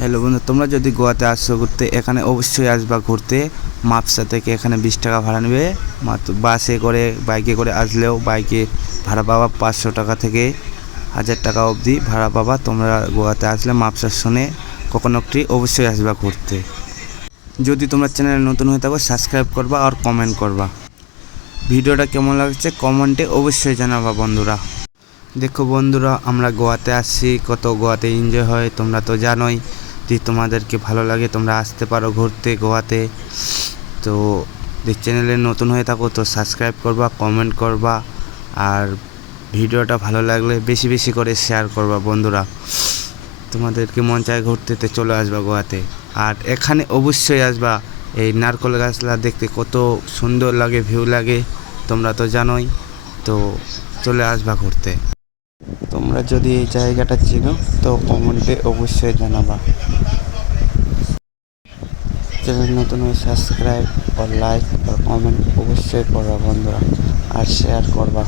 Hello বন্ধু, তোমরা যদি গোয়াতে আসছো ঘুরতে, এখানে অবশ্যই আসবা ঘুরতে। মাপসা থেকে এখানে 20 টাকা ভাড়া নেবে। মাত্র বাসে করে বাইকে করে আসলেও বাইকে ভাড়া পাবা 500 টাকা থেকে 1000 টাকা অবধি ভাড়া পাবা। তোমরা গোয়াতে আসলে মাপসার শুনে কোকোনট্রি অবশ্যই আসবা ঘুরতে। যদি তোমরা চ্যানেলে নতুন হয়ে থাকো সাবস্ক্রাইব করবা আর কমেন্ট করবা। ভিডিওটা কেমন লাগছে কমেন্টে অবশ্যই জানাবা বন্ধুরা। দেখো বন্ধুরা, আমরা গোয়াতে আসছি, কত গোয়াতে এনজয় হয় তোমরা তো জানোই। যদি তোমাদেরকে ভালো লাগে তোমরা আসতে পারো ঘুরতে গোয়াতে। তো যদি চ্যানেলে নতুন হয়ে থাকো তো সাবস্ক্রাইব করবা, কমেন্ট করবা, আর ভিডিওটা ভালো লাগলে বেশি বেশি করে শেয়ার করবা বন্ধুরা। তোমাদেরকে মন চায় ঘুরতে তো চলে আসবা গোয়াতে। আর এখানে অবশ্যই আসবা, এই নারকেল গাছলা দেখতে কত সুন্দর লাগে, ভিউ লাগে, তোমরা তো জানোই। তো চলে আসবা ঘুরতে। তোমরা যদি এই জায়গাটা চিনো তো কমেন্টে অবশ্যই জানাবা। চ্যানেল নতুন হয়ে সাবস্ক্রাইব আর লাইক আর কমেন্ট অবশ্যই করবা বন্ধুরা, আর শেয়ার করবা।